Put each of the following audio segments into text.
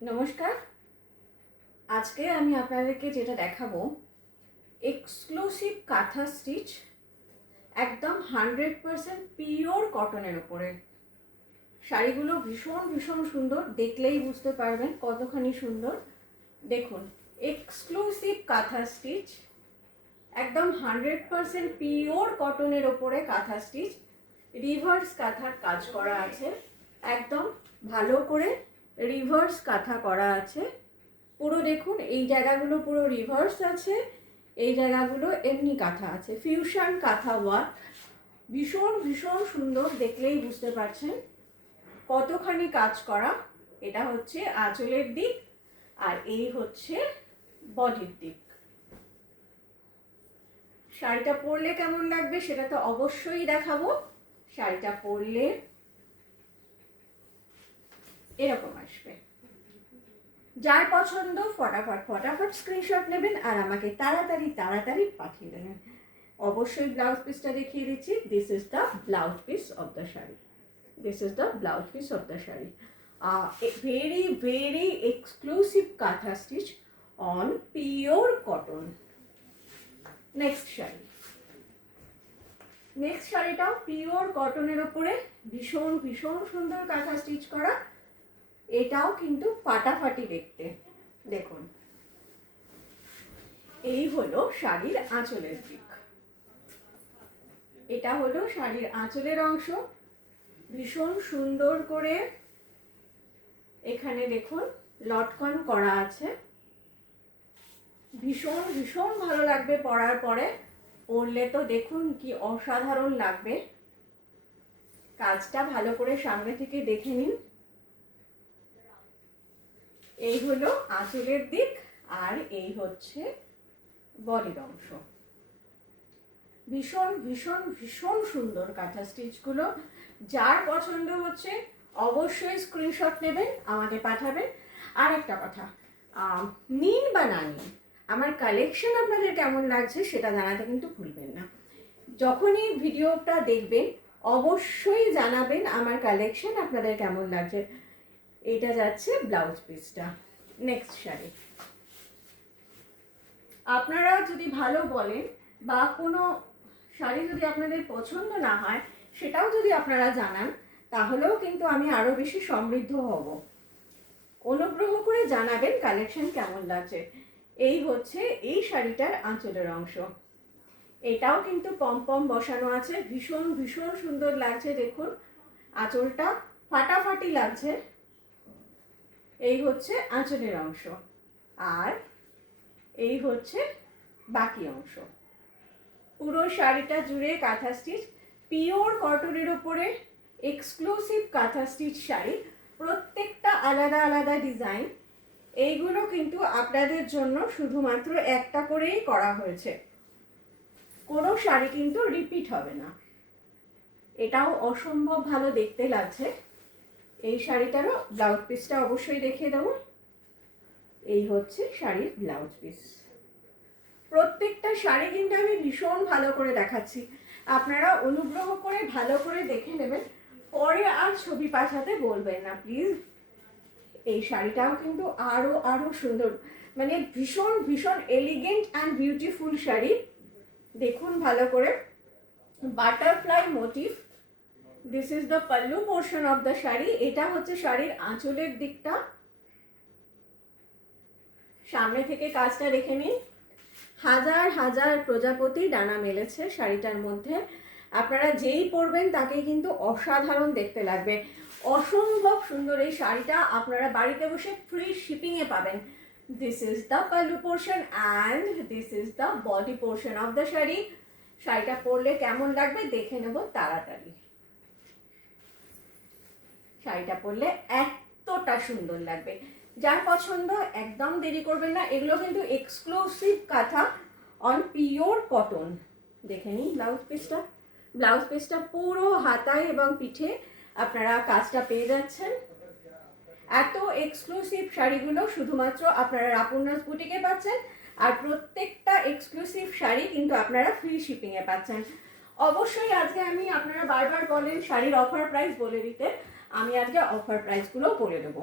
নমস্কার। আজকে আমি আপনাদেরকে যেটা দেখাবো এক্সক্লুসিভ কাঁথা স্টিচ, একদম 100% পিওর কটনের উপরে। শাড়িগুলো ভীষণ ভীষণ সুন্দর, দেখলেই বুঝতে পারবেন কতখানি সুন্দর। দেখুন, এক্সক্লুসিভ কাঁথা স্টিচ, একদম 100% পিওর কটনের ওপরে কাঁথা স্টিচ, রিভার্স কাঁথার কাজ করা আছে, একদম ভালো করে রিভার্স কাঁথা করা আছে। পুরো দেখুন, এই জায়গাগুলো পুরো রিভার্স আছে, এই জায়গাগুলো এমনি কাঁথা আছে, ফিউশন কাঁথা ওয়ার্ক। ভীষণ ভীষণ সুন্দর, দেখলেই বুঝতে পারছেন কতখানি কাজ করা। এটা হচ্ছে আঁচলের দিক আর এই হচ্ছে বডির দিক। শাড়িটা পরলে কেমন লাগবে সেটা তো অবশ্যই দেখাবো। শাড়িটা পরলে এরকম আসবে। যার পছন্দ ফটাফট ফটাফট স্ক্রিনশট নেবেন আর আমাকে তাড়াতাড়ি তাড়াতাড়ি পাঠিয়ে দেবেন। অবশ্যই ব্লাউজ পিসটা দেখিয়ে দিচ্ছি। This is the blouse piece of the sari. This is the blouse piece of the sari. Very very exclusive kantha stitch on pure cotton. Next sari. Next শাড়িটাও পিওর কটনের ওপরে ভীষণ ভীষণ সুন্দর কাঁথা স্টিচ করা। এটাও কিন্তু ফাটাফাটি দেখতে। দেখুন, এই হলো শাড়ির আঁচলের দিক। এটা হলো শাড়ির আঁচলের অংশ। ভীষণ সুন্দর করে এখানে দেখুন লটকন করা আছে। ভীষণ ভীষণ ভালো লাগবে পরার পরে। পরলে তো দেখুন কি অসাধারণ লাগবে। কাজটা ভালো করে সামনে থেকে দেখে নিন। এই হলো আঁচলের দিক আর এই হচ্ছে বডির অংশ। ভীষণ ভীষণ ভীষণ সুন্দর কাঁথা স্টিচগুলো। যার পছন্দ হচ্ছে অবশ্যই স্ক্রিনশট নেবেন, আমাকে পাঠাবেন। আর একটা কথা, নিন বা না নিন, আমার কালেকশন আপনাদের কেমন লাগছে সেটা জানাতে কিন্তু ভুলবেন না। যখনই ভিডিওটা দেখবেন অবশ্যই জানাবেন আমার কালেকশন আপনাদের কেমন লাগছে। এটা যাচ্ছে ব্লাউজ পিসটা। নেক্সট শাড়ি। আপনারা যদি ভালো বলেন বা কোনো শাড়ি যদি আপনাদের পছন্দ না হয় সেটাও যদি আপনারা জানান, তাহলেও কিন্তু আমি আরও বেশি সমৃদ্ধ হব। অনুগ্রহ করে জানাবেন কালেকশন কেমন লাগছে। এই হচ্ছে এই শাড়িটার আঁচলের অংশ। এটাও কিন্তু পম বসানো আছে, ভীষণ ভীষণ সুন্দর লাগছে। দেখুন, আঁচলটা ফাটাফাটি লাগছে। এই হচ্ছে আঁচলের অংশ আর এই হচ্ছে বাকি অংশ। পুরো শাড়িটা জুড়ে কাঁথা স্টিচ, পিওর কটনের উপরে এক্সক্লুসিভ কাঁথা স্টিচ শাড়ি। প্রত্যেকটা আলাদা আলাদা ডিজাইন। এইগুলো কিন্তু আপনাদের জন্য শুধুমাত্র একটা করেই করা হয়েছে, কোনো শাড়ি কিন্তু রিপিট হবে না। এটাও অসম্ভব ভালো দেখতে লাগছে। এই শাড়িটারও ব্লাউজ পিসটা অবশ্যই দেখিয়ে দেবো। এই হচ্ছে শাড়ির ব্লাউজ পিস। প্রত্যেকটা শাড়ি কিন্তু আমি ভীষণ ভালো করে দেখাচ্ছি, আপনারা অনুগ্রহ করে ভালো করে দেখে নেবেন, পরে আর ছবি পাঠাতে বলবেন না প্লিজ। এই শাড়িটাও কিন্তু আরো আরো সুন্দর, মানে ভীষণ ভীষণ এলিগেন্ট অ্যান্ড বিউটিফুল শাড়ি। দেখুন ভালো করে, butterfly motif. This is the pallu portion of the sari. এটা হচ্ছে শাড়ির আঁচলের দিকটা। সামনে থেকে কাজটা দেখে নিন। হাজার হাজার প্রজাপতি ডানা মেলেছে শাড়িটার মধ্যে। আপনারা যেই পরবেন তাকেই কিন্তু অসাধারণ দেখতে লাগবে। অসম্ভব সুন্দর এই শাড়িটা আপনারা বাড়িতে বসে ফ্রি শিপিংয়ে পাবেন। This is the pallu portion and this is the body portion of the sari. শাড়িটা পরলে কেমন লাগবে দেখে নেব তাড়াতাড়ি। শাড়িটা পরলে এতটা সুন্দর লাগবে, যার পছন্দ একদম দেরি করবেন না। এগুলো কিন্তু এক্সক্লুসিভ কাঁথা অন পিওর কটন। দেখে নিন ব্লাউজ পিসটা। ব্লাউজ পিসটা পুরো হাতায় এবং পিঠে আপনারা কাজটা পেয়ে যাচ্ছেন। এত এক্সক্লুসিভ শাড়িগুলো শুধুমাত্র আপনারা রাপুর্নাস বুটিকে পাচ্ছেন, আর প্রত্যেকটা এক্সক্লুসিভ শাড়ি কিন্তু আপনারা ফ্রি শিপিংয়ে পাচ্ছেন। অবশ্যই আজকে আমি, আপনারা বারবার বলেন শাড়ির অফার প্রাইস বলে দিতে, আমি আজকে অফার প্রাইসগুলো বলে দেবো।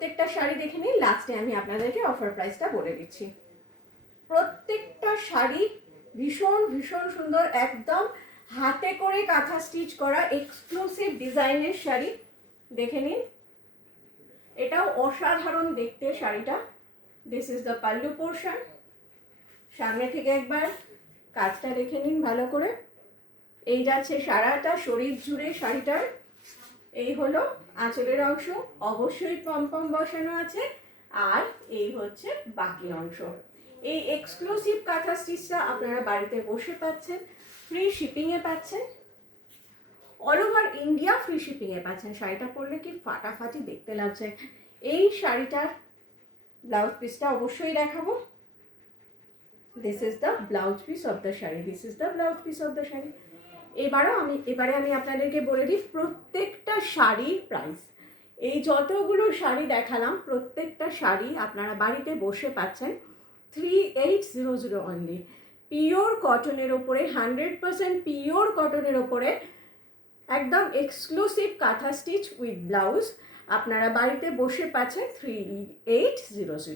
প্রত্যেকটা শাড়ি দেখে নিন, লাস্টে আমি আপনাদেরকে অফার প্রাইসটা বলে দিচ্ছি। প্রত্যেকটা শাড়ি ভীষণ ভীষণ সুন্দর, একদম হাতে করে কাঁথা স্টিচ করা এক্সক্লুসিভ ডিজাইনের শাড়ি। দেখে নিন, এটাও অসাধারণ দেখতে শাড়িটা। This is the pallu portion. সামনে থেকে একবার কাজটা দেখে নিন ভালো করে। এই যাচ্ছে সারাটা শরীর জুড়ে শাড়িটার। এই হলো আঁচলের অংশ, অবশ্যই পমপম বসানো আছে, আর এই হচ্ছে বাকি অংশ। এই এক্সক্লুসিভ কাঁথা স্টিচটা আপনারা বাড়িতে বসে পাচ্ছেন, ফ্রি শিপিংয়ে পাচ্ছেন, অল ওভার ইন্ডিয়া ফ্রি শিপিংয়ে পাচ্ছেন। শাড়িটা পরলে কি ফাটাফাটি দেখতে লাগছে। এই শাড়িটার ব্লাউজ পিসটা অবশ্যই দেখাবো। This is the blouse piece of the sari, this is the blouse piece of the sari. এবারে আমি আপনাদেরকে বলে দিই প্রত্যেকটা শাড়ির প্রাইস। এই যতগুলো শাড়ি দেখালাম প্রত্যেকটা শাড়ি আপনারা বাড়িতে বসে পাচ্ছেন 3800 অনলি। পিওর কটনের ওপরে, 100% পিওর কটনের ওপরে একদম exclusive kantha stitch with blouse আপনারা বাড়িতে বসে পাচ্ছেন 3800।